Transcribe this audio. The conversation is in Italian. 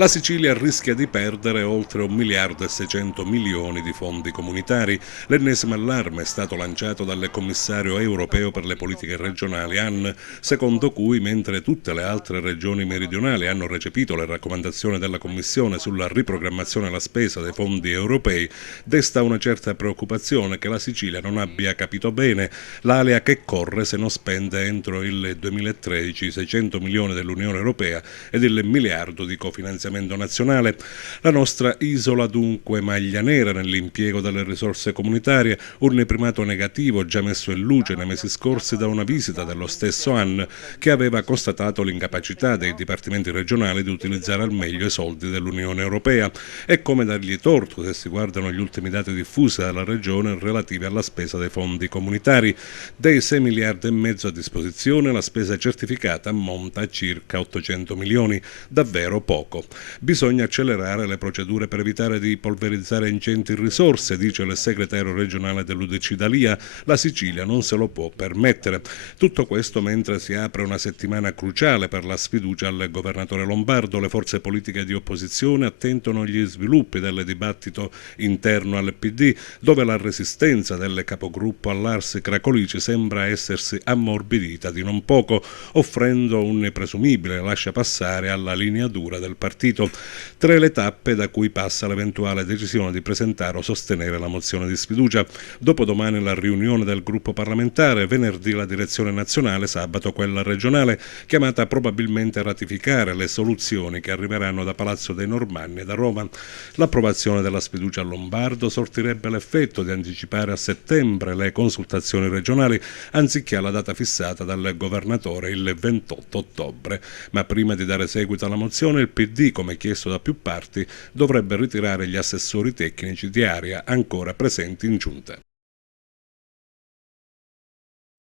La Sicilia rischia di perdere oltre 1 miliardo e 600 milioni di fondi comunitari. L'ennesimo allarme è stato lanciato dal commissario europeo per le politiche regionali Hahn, secondo cui mentre tutte le altre regioni meridionali hanno recepito le raccomandazioni della Commissione sulla riprogrammazione della spesa dei fondi europei, desta una certa preoccupazione che la Sicilia non abbia capito bene l'alea che corre se non spende entro il 2013 i 600 milioni dell'Unione Europea ed il miliardo di cofinanziamento nazionale. La nostra isola dunque maglia nera nell'impiego delle risorse comunitarie, un primato negativo già messo in luce nei mesi scorsi da una visita dello stesso Hahn che aveva constatato l'incapacità dei dipartimenti regionali di utilizzare al meglio i soldi dell'Unione Europea. È come dargli torto se si guardano gli ultimi dati diffusi dalla regione relativi alla spesa dei fondi comunitari. Dei 6 miliardi e mezzo a disposizione, la spesa certificata ammonta a circa 800 milioni, davvero poco. Bisogna accelerare le procedure per evitare di polverizzare ingenti risorse, dice il segretario regionale dell'UDC D'Alia. La Sicilia non se lo può permettere. Tutto questo mentre si apre una settimana cruciale per la sfiducia al governatore lombardo. Le forze politiche di opposizione attendono gli sviluppi del dibattito interno al PD, dove la resistenza del capogruppo all'Ars Cracolici sembra essersi ammorbidita di non poco, offrendo un presumibile lasciapassare alla linea dura del partito. Tre le tappe da cui passa l'eventuale decisione di presentare o sostenere la mozione di sfiducia. Dopodomani la riunione del gruppo parlamentare, venerdì la direzione nazionale, sabato quella regionale, chiamata probabilmente a ratificare le soluzioni che arriveranno da Palazzo dei Normanni e da Roma. L'approvazione della sfiducia a Lombardo sortirebbe l'effetto di anticipare a settembre le consultazioni regionali anziché alla data fissata dal governatore il 28 ottobre. Ma prima di dare seguito alla mozione il PD, come chiesto da più parti, dovrebbe ritirare gli assessori tecnici di area ancora presenti in giunta.